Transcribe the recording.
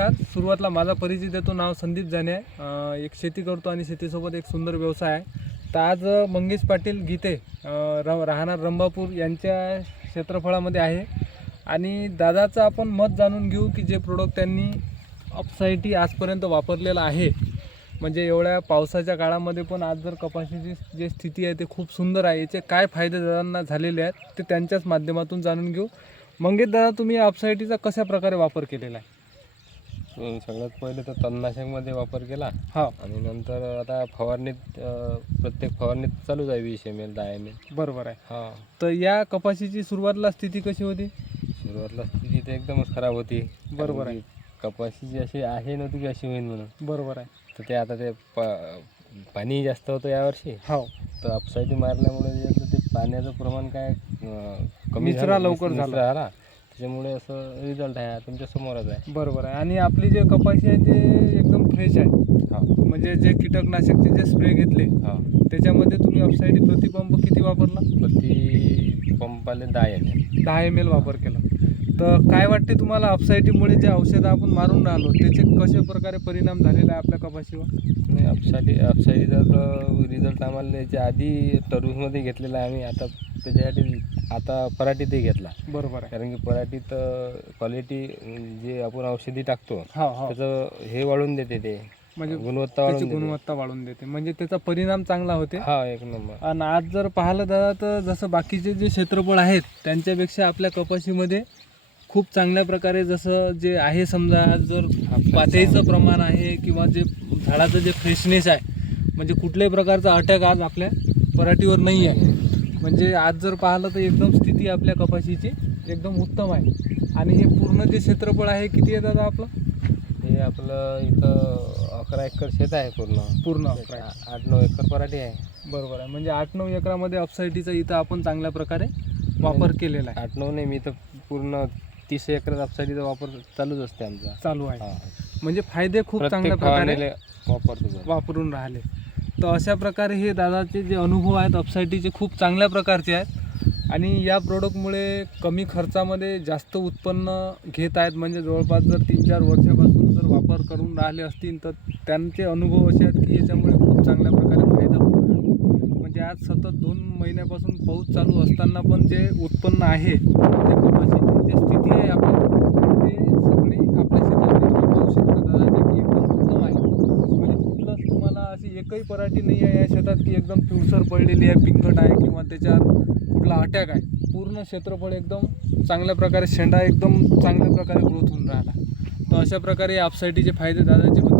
नमस्कार. सुरुवातीला माझा परिचय देतो. नाव संदीप जाने आहे. एक शेती करतो आणि शेतीसोबत एक सुंदर व्यवसाय आहे. तर आज मंगेश पाटील गीते राहणार रंभापूर यांच्या क्षेत्रफळामध्ये आहे आणि दादाचं आपण मत जाणून घेऊ की जे प्रोडक्ट त्यांनी अपसाईटी आजपर्यंत वापरलेलं आहे, म्हणजे एवढ्या पावसाच्या काळामध्ये पण आज जर कपाशीची जी स्थिती आहे ते खूप सुंदर आहे. याचे काय फायदे दादांना झालेले आहेत ते त्यांच्याच माध्यमातून जाणून घेऊ. मंगेश दादा, तुम्ही अपसाईटीचा कशा प्रकारे वापर केलेला आहे? सगळ्यात पहिले तर तणनाशकमध्ये वापर केला. हा, आणि नंतर आता फवारणीत प्रत्येक फवारणीत चालूच आहे 20 ml 10 ml. बरोबर आहे. हा, तर या कपाशीची सुरुवातीला स्थिती कशी होती? सुरुवातीला स्थिती तर एकदमच खराब होती. बरोबर आहे. कारण की कपाशी जी अशी आहे नव्हती की अशी होईल म्हणून. बरोबर आहे. तर ते आता ते पाणी जास्त होतं यावर्षी. हो, तर अपसाईटी मारल्यामुळे ते पाण्याचं प्रमाण काय कमी निचरा झालं, लवकर निचरा झाला. झाला. त्याच्यामुळे असं रिझल्ट आहे तुमच्या समोरच आहे. बरोबर आहे. आणि आपली जे कपाशी आहे ते एकदम फ्रेश आहे. हा म्हणजे जे कीटकनाशकचे जे स्प्रे घेतले हा, त्याच्यामध्ये तुम्ही अपसाईटी प्रतिपंप किती वापरला? प्रति पंपाले 10 ml. 10 ml वापर केला. तर काय वाटते तुम्हाला, अपसाईटीमुळे जे औषधं आपण मारून राहिलो त्याचे कशा प्रकारे परिणाम झालेला आहे आपल्या कपाशीवर? नाही, अपसाईटीचा रिझल्ट आम्हाला याच्या आधी टरबूजमध्ये घेतलेला आहे आम्ही. आता त्याच्यासाठी आता पराठीतही घेतला. बरोबर आहे. कारण की पराठीत क्वालिटी जे आपण औषधी टाकतो हा हा, त्याचं हे वाढून देते, ते म्हणजे गुणवत्ता त्याची वाढून देते. गुणवत्ता वाढून देते, म्हणजे त्याचा परिणाम चांगला होते. हा, एक नंबर. आणि आज जर पाहिलं दादा तर जसं बाकीचे जे क्षेत्रफळ आहेत त्यांच्यापेक्षा आपल्या कपाशीमध्ये खूप चांगल्या प्रकारे जसं जे आहे, समजा जर पातळीचं प्रमाण आहे किंवा जे झाडाचं जे फ्रेशनेस आहे, म्हणजे कुठल्याही प्रकारचा अटॅक आज आपल्या पराठीवर नाही आहे. म्हणजे आज जर पाहिलं तर एकदम स्थिती आपल्या कपाशीची एकदम उत्तम आहे. आणि हे पूर्ण जे क्षेत्रफळ आहे किती आहे दादा आपलं? हे आपलं इथं 11 एकर शेत आहे. पूर्ण 8-9 एकर पराठी आहे. बरोबर आहे. म्हणजे 8-9 एकरामध्ये अपसाईटीचा इथं आपण चांगल्या प्रकारे वापर केलेला आहे. 8-9 नाही, मी तर पूर्ण 30 एकर अपसाईटीचा वापर चालूच असते आमचा. चालू आहे. हा, म्हणजे फायदे खूप चांगल्या प्रत्येक प्रकारे फवारणीला वापरतो. वापरून राहिले. तर अशा प्रकारे हे दादाचे जे अनुभव आहेत अपसाईटीचे खूप चांगल्या प्रकारचे आहेत. आणि या प्रोडक्टमुळे कमी खर्चामध्ये जास्त उत्पन्न घेत आहेत. म्हणजे जवळपास जर 3-4 वर्षापासून जर वापर करून राहिले असतील तर त्यांचे अनुभव असे आहेत की याच्यामुळे खूप चांगल्या प्रकारे फायदा होतो. म्हणजे आज सतत 2 महिन्यापासून पाऊस चालू असताना पण जे उत्पन्न आहे, ते कपाशीची जे स्थिती आहे आपली, ते सगळी आपल्या शेतामध्ये पाहू शकता दादा की एकदम उत्तम आहे. म्हणजे कुठलंच तुम्हाला अशी एकही पराठी नाही आहे या शेतात की एकदम पिवसर पडलेली आहे, पिंगट आहे किंवा त्याच्यावर कुठला अटॅक आहे. पूर्ण क्षेत्रफळ एकदम चांगल्या प्रकारे, शेंडा एकदम चांगल्या प्रकारे ग्रोथ होऊन राहिला. तर अशा प्रकारे अपसाईटीचे फायदे दादाचे होते.